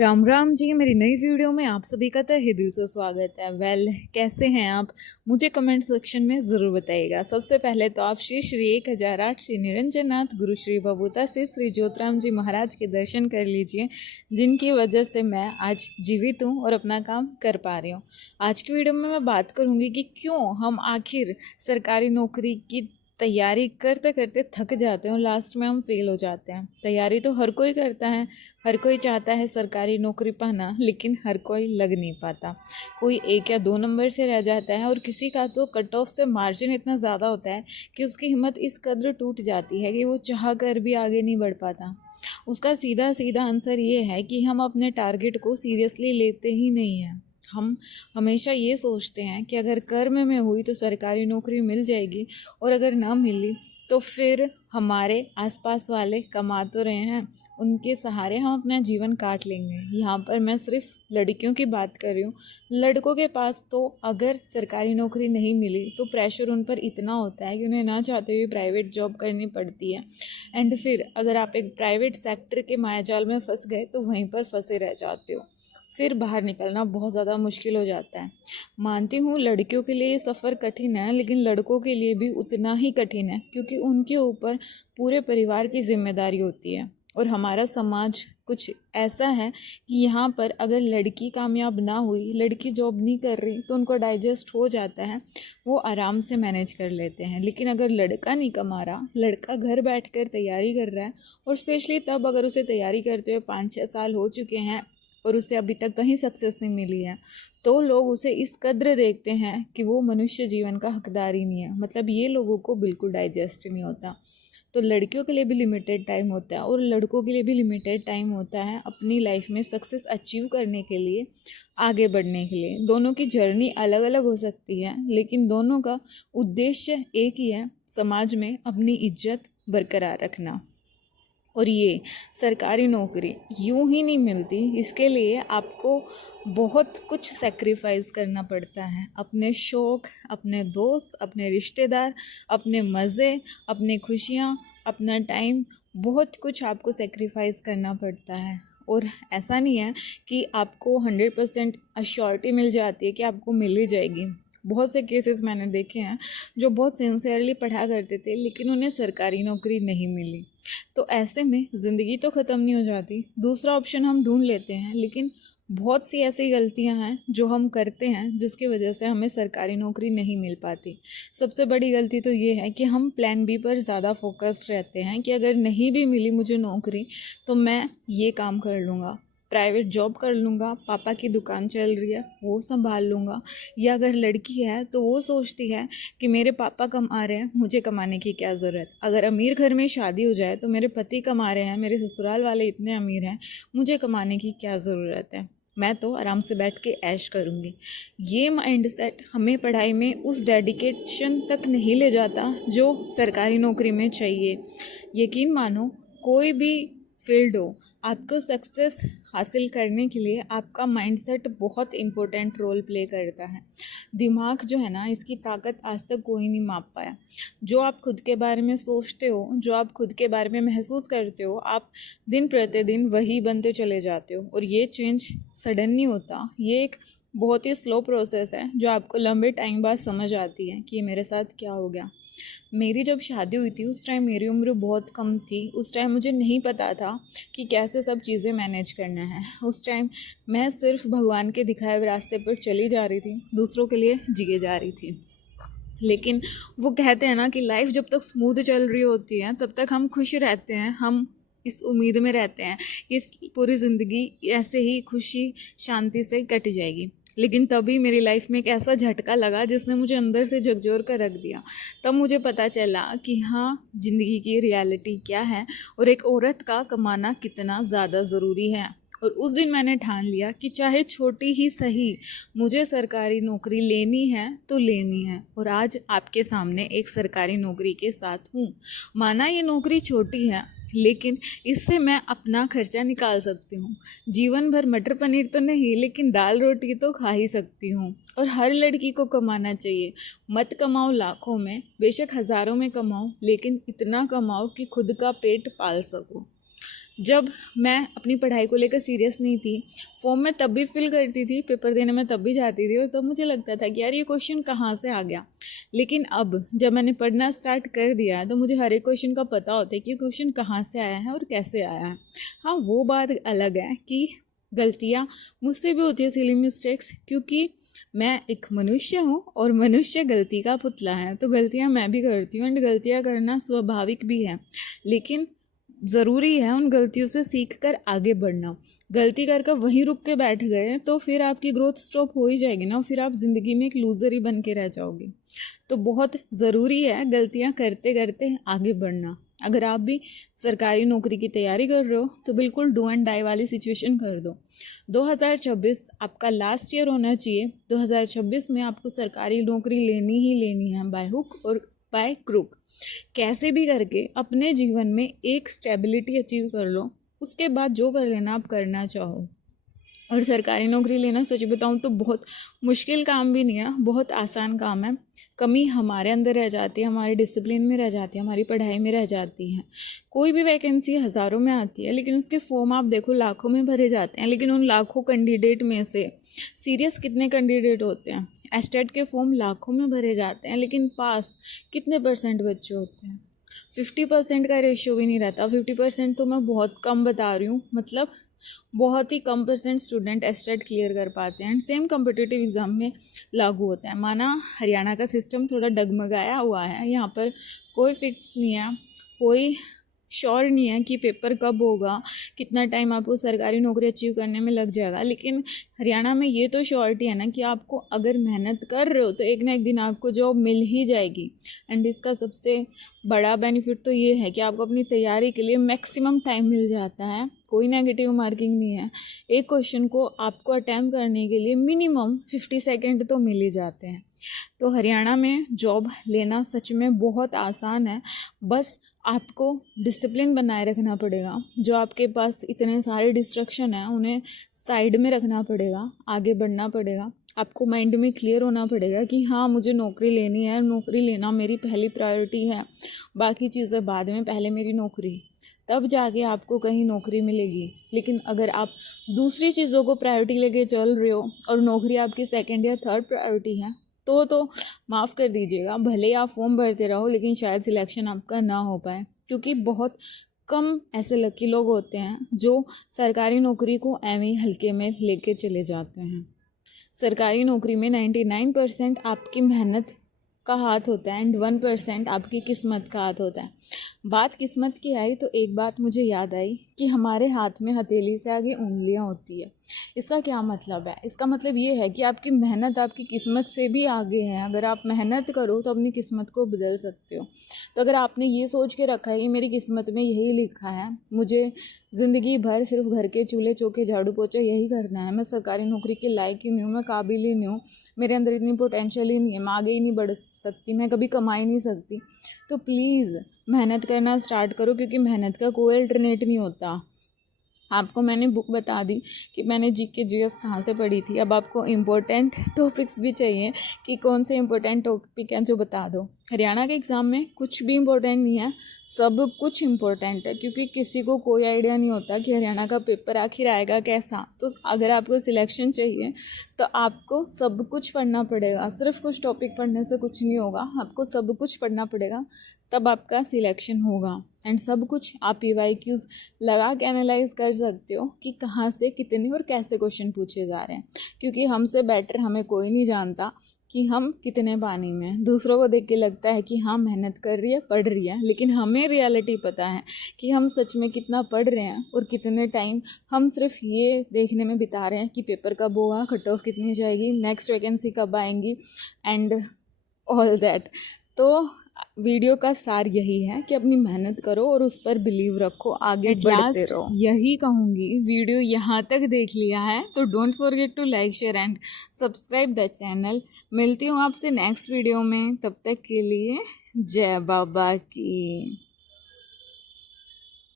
राम राम जी। मेरी नई वीडियो में आप सभी का तहे दिल से स्वागत है। कैसे हैं आप? मुझे कमेंट सेक्शन में ज़रूर बताइएगा। सबसे पहले तो आप श्री 1008 श्री निरंजननाथ गुरु श्री बबूता से श्री ज्योतराम जी महाराज के दर्शन कर लीजिए, जिनकी वजह से मैं आज जीवित हूँ और अपना काम कर पा रही हूँ। आज की वीडियो में मैं बात करूँगी कि क्यों हम आखिर सरकारी नौकरी की तैयारी करते करते थक जाते हैं और लास्ट में हम फेल हो जाते हैं। तैयारी तो हर कोई करता है, हर कोई चाहता है सरकारी नौकरी पाना, लेकिन हर कोई लग नहीं पाता। कोई 1 या 2 नंबर से रह जाता है और किसी का तो कट ऑफ से मार्जिन इतना ज़्यादा होता है कि उसकी हिम्मत इस कदर टूट जाती है कि वो चाह कर भी आगे नहीं बढ़ पाता। उसका सीधा सीधा आंसर ये है कि हम अपने टारगेट को सीरियसली लेते ही नहीं हैं। हम हमेशा ये सोचते हैं कि अगर कर्म में हुई तो सरकारी नौकरी मिल जाएगी, और अगर ना मिली तो फिर हमारे आसपास वाले कमा तो रहे हैं, उनके सहारे हम अपना जीवन काट लेंगे। यहाँ पर मैं सिर्फ लड़कियों की बात कर रही हूँ। लड़कों के पास तो अगर सरकारी नौकरी नहीं मिली तो प्रेशर उन पर इतना होता है कि उन्हें ना चाहते हुए प्राइवेट जॉब करनी पड़ती है। एंड फिर अगर आप एक प्राइवेट सेक्टर के मायाजाल में फंस गए तो वहीं पर फंसे रह जाते हो। फिर बाहर निकलना बहुत ज़्यादा मुश्किल हो जाता है। मानती हूँ लड़कियों के लिए ये सफ़र कठिन है, लेकिन लड़कों के लिए भी उतना ही कठिन है, क्योंकि उनके ऊपर पूरे परिवार की जिम्मेदारी होती है। और हमारा समाज कुछ ऐसा है कि यहाँ पर अगर लड़की कामयाब ना हुई, लड़की जॉब नहीं कर रही, तो उनको डाइजेस्ट हो जाता है, वो आराम से मैनेज कर लेते हैं। लेकिन अगर लड़का नहीं कमा रहा, लड़का घर बैठकर तैयारी कर रहा है, और स्पेशली तब अगर उसे तैयारी करते हुए 5-6 साल हो चुके हैं और उसे अभी तक कहीं सक्सेस नहीं मिली है, तो लोग उसे इस कद्र देखते हैं कि वो मनुष्य जीवन का हकदार ही नहीं है। मतलब ये लोगों को बिल्कुल डाइजेस्ट नहीं होता। तो लड़कियों के लिए भी लिमिटेड टाइम होता है और लड़कों के लिए भी लिमिटेड टाइम होता है अपनी लाइफ में सक्सेस अचीव करने के लिए, आगे बढ़ने के लिए। दोनों की जर्नी अलग अलग हो सकती है, लेकिन दोनों का उद्देश्य एक ही है, समाज में अपनी इज्जत बरकरार रखना। और ये सरकारी नौकरी यूं ही नहीं मिलती, इसके लिए आपको बहुत कुछ सेक्रीफाइस करना पड़ता है। अपने शौक़, अपने दोस्त, अपने रिश्तेदार, अपने मज़े, अपनी खुशियाँ, अपना टाइम, बहुत कुछ आपको सेक्रीफाइस करना पड़ता है। और ऐसा नहीं है कि आपको 100% अश्योरिटी मिल जाती है कि आपको मिल ही जाएगी। बहुत से केसेस मैंने देखे हैं जो बहुत सिंसियरली पढ़ा करते थे, लेकिन उन्हें सरकारी नौकरी नहीं मिली। तो ऐसे में ज़िंदगी तो ख़त्म नहीं हो जाती, दूसरा ऑप्शन हम ढूंढ लेते हैं। लेकिन बहुत सी ऐसी गलतियां हैं जो हम करते हैं जिसकी वजह से हमें सरकारी नौकरी नहीं मिल पाती। सबसे बड़ी गलती तो ये है कि हम प्लान बी पर ज़्यादा फोकस्ड रहते हैं कि अगर नहीं भी मिली मुझे नौकरी तो मैं ये काम कर लूँगा, प्राइवेट जॉब कर लूँगा, पापा की दुकान चल रही है वो संभाल लूँगा। या अगर लड़की है तो वो सोचती है कि मेरे पापा कमा रहे हैं, मुझे कमाने की क्या ज़रूरत। अगर अमीर घर में शादी हो जाए तो मेरे पति कमा रहे हैं, मेरे ससुराल वाले इतने अमीर हैं, मुझे कमाने की क्या ज़रूरत है, मैं तो आराम से बैठ के ऐश करूँगी। ये माइंडसेट हमें पढ़ाई में उस डेडिकेशन तक नहीं ले जाता जो सरकारी नौकरी में चाहिए। यकीन मानो, कोई भी फील्ड हो, आपको सक्सेस हासिल करने के लिए आपका माइंडसेट बहुत इम्पोर्टेंट रोल प्ले करता है। दिमाग जो है ना, इसकी ताकत आज तक कोई नहीं माप पाया। जो आप खुद के बारे में सोचते हो, जो आप खुद के बारे में महसूस करते हो, आप दिन प्रतिदिन वही बनते चले जाते हो। और ये चेंज सडन नहीं होता, ये एक बहुत ही स्लो प्रोसेस है जो आपको लंबे टाइम बाद समझ आती है कि ये मेरे साथ क्या हो गया। मेरी जब शादी हुई थी उस टाइम मेरी उम्र बहुत कम थी। उस टाइम मुझे नहीं पता था कि कैसे सब चीज़ें मैनेज करना है। उस टाइम मैं सिर्फ भगवान के दिखाए हुए रास्ते पर चली जा रही थी, दूसरों के लिए जिए जा रही थी। लेकिन वो कहते हैं ना कि लाइफ जब तक स्मूथ चल रही होती है तब तक हम खुश रहते हैं, हम इस उम्मीद में रहते हैं कि इस पूरी ज़िंदगी ऐसे ही खुशी शांति से कट जाएगी। लेकिन तभी मेरी लाइफ में एक ऐसा झटका लगा जिसने मुझे अंदर से झकझोर कर रख दिया। तब मुझे पता चला कि हाँ, ज़िंदगी की रियलिटी क्या है और एक औरत का कमाना कितना ज़्यादा ज़रूरी है। और उस दिन मैंने ठान लिया कि चाहे छोटी ही सही, मुझे सरकारी नौकरी लेनी है तो लेनी है। और आज आपके सामने एक सरकारी नौकरी के साथ हूँ। माना ये नौकरी छोटी है, लेकिन इससे मैं अपना खर्चा निकाल सकती हूँ। जीवन भर मटर पनीर तो नहीं, लेकिन दाल रोटी तो खा ही सकती हूँ। और हर लड़की को कमाना चाहिए। मत कमाओ लाखों में, बेशक हज़ारों में कमाओ, लेकिन इतना कमाओ कि खुद का पेट पाल सको। जब मैं अपनी पढ़ाई को लेकर सीरियस नहीं थी, फॉर्म में तब भी फिल करती थी, पेपर देने में तब भी जाती थी, और तब मुझे लगता था कि यार ये क्वेश्चन कहाँ से आ गया। लेकिन अब जब मैंने पढ़ना स्टार्ट कर दिया है तो मुझे हर एक क्वेश्चन का पता होता है कि क्वेश्चन कहाँ से आया है और कैसे आया है। हाँ, वो बात अलग है कि गलतियाँ मुझसे भी होती है, सिली मिस्टेक्स, क्योंकि मैं एक मनुष्य हूँ और मनुष्य गलती का पुतला है, तो गलतियाँ मैं भी करती हूँ, एंड गलतियाँ करना स्वाभाविक भी है। लेकिन ज़रूरी है उन गलतियों से सीख कर आगे बढ़ना। गलती कर कर वहीं रुक के बैठ गए तो फिर आपकी ग्रोथ स्टॉप हो ही जाएगी ना, फिर आप ज़िंदगी में एक लूज़र ही बन के रह जाओगे। तो बहुत ज़रूरी है गलतियाँ करते करते आगे बढ़ना। अगर आप भी सरकारी नौकरी की तैयारी कर रहे हो तो बिल्कुल डू एंड डाई वाली सिचुएशन कर दो। 2026 आपका लास्ट ईयर होना चाहिए। 2026 में आपको सरकारी नौकरी लेनी ही लेनी है, बाय हुक और बाय क्रुक। कैसे भी करके अपने जीवन में एक स्टेबिलिटी अचीव कर लो, उसके बाद जो कर लेना आप करना चाहो। और सरकारी नौकरी लेना सच बताऊं तो बहुत मुश्किल काम भी नहीं है, बहुत आसान काम है। कमी हमारे अंदर रह जाती है, हमारे डिसिप्लिन में रह जाती है, हमारी पढ़ाई में रह जाती है। कोई भी वैकेंसी हज़ारों में आती है, लेकिन उसके फॉर्म आप देखो लाखों में भरे जाते हैं, लेकिन उन लाखों कैंडिडेट में से सीरियस कितने कैंडिडेट होते हैं। एस्टेट के फॉर्म लाखों में भरे जाते हैं, लेकिन पास कितने % बच्चे होते हैं। 50% का रेशियो भी नहीं रहता। 50% तो मैं बहुत कम बता रही हूँ, मतलब बहुत ही कम % स्टूडेंट एस्टेट क्लियर कर पाते हैं। एंड सेम कॉम्पिटिटिव एग्ज़ाम में लागू होता है। माना हरियाणा का सिस्टम थोड़ा डगमगाया हुआ है, यहाँ पर कोई फिक्स नहीं है, कोई श्योर नहीं है कि पेपर कब होगा, कितना टाइम आपको सरकारी नौकरी अचीव करने में लग जाएगा। लेकिन हरियाणा में ये तो श्योरिटी है ना कि आपको अगर मेहनत कर रहे हो तो एक ना एक दिन आपको जॉब मिल ही जाएगी। एंड इसका सबसे बड़ा बेनिफिट तो ये है कि आपको अपनी तैयारी के लिए मैक्सिमम टाइम मिल जाता है, कोई नेगेटिव मार्किंग नहीं है। एक क्वेश्चन को आपको अटैम्प्ट करने के लिए मिनिमम 50 सेकेंड तो मिल ही जाते हैं। तो हरियाणा में जॉब लेना सच में बहुत आसान है, बस आपको डिसिप्लिन बनाए रखना पड़ेगा। जो आपके पास इतने सारे डिस्ट्रक्शन हैं उन्हें साइड में रखना पड़ेगा, आगे बढ़ना पड़ेगा। आपको माइंड में क्लियर होना पड़ेगा कि हाँ मुझे नौकरी लेनी है, नौकरी लेना मेरी पहली प्रायोरिटी है, बाकी चीज़ें बाद में, पहले मेरी नौकरी, तब जाके आपको कहीं नौकरी मिलेगी। लेकिन अगर आप दूसरी चीज़ों को प्रायोरिटी लेके चल रहे हो और नौकरी आपकी सेकंड या थर्ड प्रायोरिटी है तो माफ़ कर दीजिएगा, भले ही आप फॉर्म भरते रहो लेकिन शायद सिलेक्शन आपका ना हो पाए, क्योंकि बहुत कम ऐसे लकी लोग होते हैं जो सरकारी नौकरी को एवं हल्के में लेके चले जाते हैं। सरकारी नौकरी में 99% आपकी मेहनत का हाथ होता है एंड 1% आपकी किस्मत का हाथ होता है। बात किस्मत की आई तो एक बात मुझे याद आई कि हमारे हाथ में हथेली से आगे उंगलियां होती है। इसका क्या मतलब है? इसका मतलब ये है कि आपकी मेहनत आपकी किस्मत से भी आगे है। अगर आप मेहनत करो तो अपनी किस्मत को बदल सकते हो। तो अगर आपने ये सोच के रखा है कि मेरी किस्मत में यही लिखा है, मुझे ज़िंदगी भर सिर्फ घर के चूल्हे चौके झाड़ू पोछा यही करना है, मैं सरकारी नौकरी के लायक ही नहीं हूँ, मैं काबिल ही नहीं हूँ, मेरे अंदर इतनी पोटेंशियल ही नहीं है, मैं आगे ही नहीं बढ़ सकती, मैं कभी कमा ही नहीं सकती, तो प्लीज़ मेहनत करना स्टार्ट करो, क्योंकि मेहनत का कोई अल्टरनेट नहीं होता। आपको मैंने बुक बता दी कि मैंने जीके जीएस कहाँ से पढ़ी थी। अब आपको इम्पोर्टेंट टॉपिक्स भी चाहिए कि कौन से इम्पोर्टेंट टॉपिक हैं जो बता दो। हरियाणा के एग्ज़ाम में कुछ भी इम्पोर्टेंट नहीं है, सब कुछ इम्पोर्टेंट है, क्योंकि किसी को कोई आइडिया नहीं होता कि हरियाणा का पेपर आखिर आएगा कैसा। तो अगर आपको सिलेक्शन चाहिए तो आपको सब कुछ पढ़ना पड़ेगा, सिर्फ कुछ टॉपिक पढ़ने से कुछ नहीं होगा, आपको सब कुछ पढ़ना पड़ेगा, तब आपका सिलेक्शन होगा। एंड सब कुछ आप PYQs लगा के एनालाइज कर सकते हो कि कहाँ से कितने और कैसे क्वेश्चन पूछे जा रहे हैं, क्योंकि हमसे बेटर हमें कोई नहीं जानता कि हम कितने पानी में हैं। दूसरों को देख के लगता है कि हाँ मेहनत कर रही है, पढ़ रही है, लेकिन हमें रियलिटी पता है कि हम सच में कितना पढ़ रहे हैं और कितने टाइम हम सिर्फ ये देखने में बिता रहे हैं कि पेपर कब होगा, कट ऑफ कितनी जाएगी, नेक्स्ट वैकेंसी कब आएंगी एंड ऑल दैट। तो वीडियो का सार यही है कि अपनी मेहनत करो और उस पर बिलीव रखो, आगे बढ़ते रहो। यही कहूँगी, वीडियो यहाँ तक देख लिया है तो don't forget to like, share and subscribe the channel. मिलती हूँ आपसे नेक्स्ट वीडियो में, तब तक के लिए जय बाबा की।